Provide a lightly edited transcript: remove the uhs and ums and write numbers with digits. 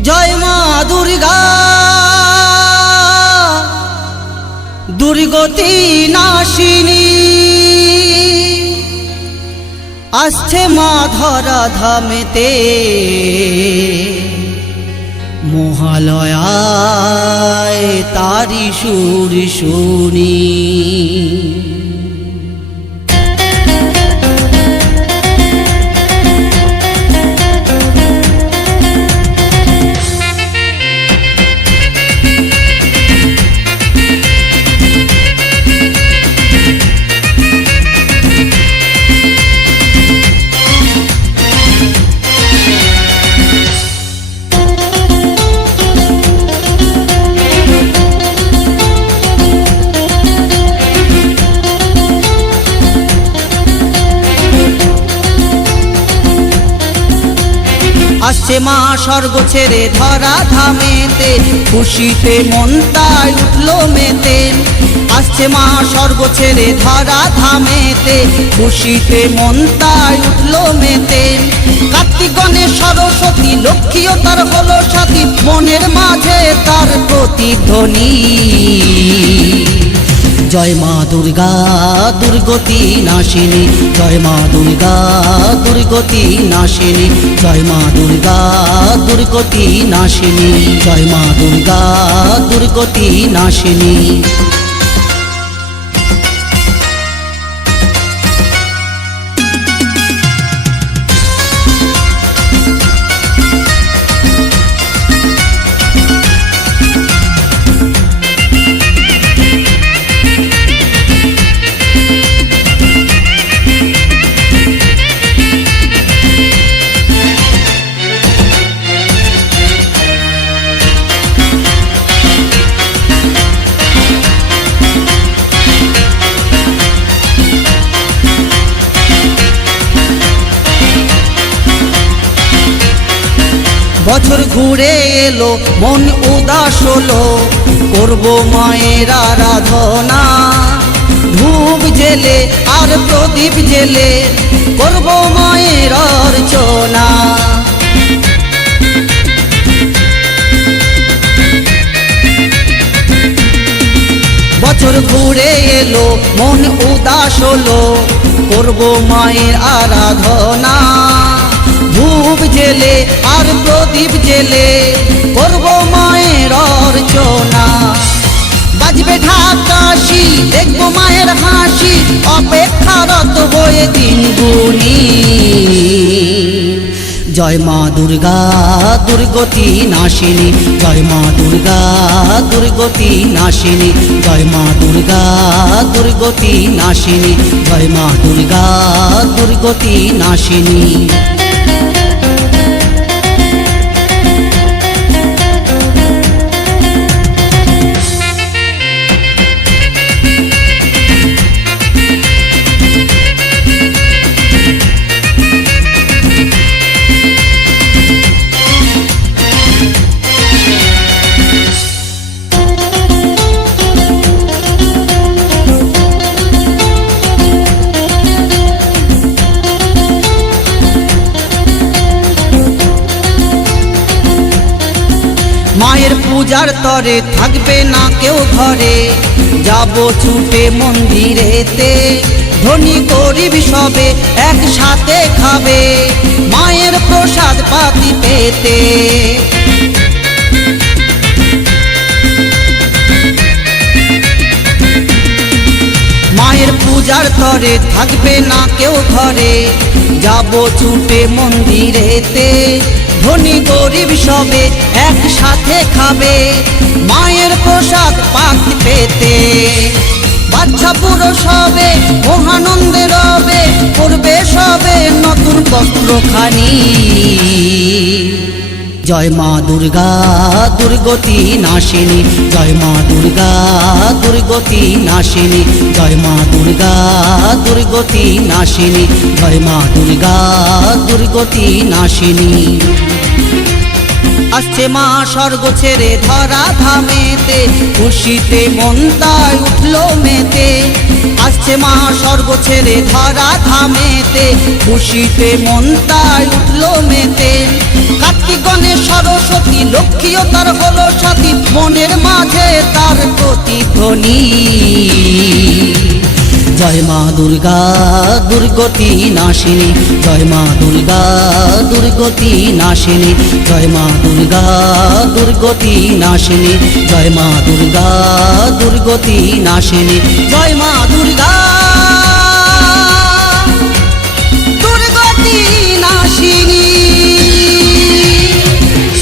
জয় মা দুর্গা দুর্গতি নাশিনী আসছে মা ধরা ধামেতে মহালয়ায় তারি সুর শুনি। আসছে মা স্বর্গ ছেড়ে ধরা ধামেতে খুশিতে মনটায় উঠলো মেতে। আসছে মা স্বর্গ ছেড়ে ধরা ধামেতে খুশিতে মনটায় উঠলো মেতে। কার্তিক গণেশ সরস্বতী লক্ষ্মীও তার হলো সাথী, মনের মাঝে তার প্রতিধ্বনি। জয় মা দুর্গা দুর্গতি নাশিনী, জয় মা দুর্গা দুর্গতি নাশিনী, জয় মা দুর্গা দুর্গতি নাশিনী, জয় মা দুর্গা দুর্গতি নাশিনী। বছর ঘুরে এলো মন উদাস হলো, করবো মায়ের আরাধনা। ধূপ জেলে আর প্রদীপ জেলে করবো মায়ের অর্চনা। বছর ঘুরে এলো মন উদাস হলো, করবো মায়ের আরাধনা। ধূপ জেলে আর প্রদীপ জেলে করবো মায়ের অর্চনা। বাজবে ঢাক কাশি দেখবো মায়ের হাসি, অপেক্ষারত হয়ে দিন গুনি। জয় মা দুর্গা দুর্গতি নাশিনী, জয় মা দুর্গা দুর্গতি নাশিনী, জয় মা দুর্গা দুর্গতি নাশিনী, জয় মা দুর্গা দুর্গতি নাশিনী। মায়ের পূজার তরে থাকবে না কেউ ঘরে, যাব ছুটে মন্দিরেতে। ধনী গরিব সবে একসাথে খাবে মায়ের প্রসাদ পাতি পেতে। মায়ের পূজার তরে থাকবে না কেউ ঘরে, যাব ছুটে মন্দিরেতে। ধনী গরিব সবে একসাথে খাবে মায়ের প্রসাদ পাতি পেতে। বাচ্চা বুড়ো সবে মহানন্দে রবে, করবে সবে নতুন বস্ত্রখানি। জয় মা দুর্গা দুর্গতি নাশিনী, জয় মা দুর্গা দুর্গতি নাশিনী, জয় মা দুর্গা দুর্গতি নাশিনী, জয় মা দুর্গা দুর্গতি নাশিনী। আসছে মা স্বর্গ ছেড়ে ধরা ধামেতে খুশিতে মনটায় উঠলো মেতে। আসছে মা স্বর্গ ছেড়ে ধরা ধামেতে খুশিতে মনটায় উঠলো মেতে। কার্তিক গণেশ সরস্বতী লক্ষ্মীও তার হলো সাথী, মনের মাঝে তার প্রতিধ্বনি। জয় মা দুর্গা দুর্গতি নাশিনী, জয় মা দুর্গা দুর্গতি নাশিনী, জয় মা দুর্গা দুর্গতি নাশিনী, জয় মা দুর্গা দুর্গতি নাশিনী, জয় মা।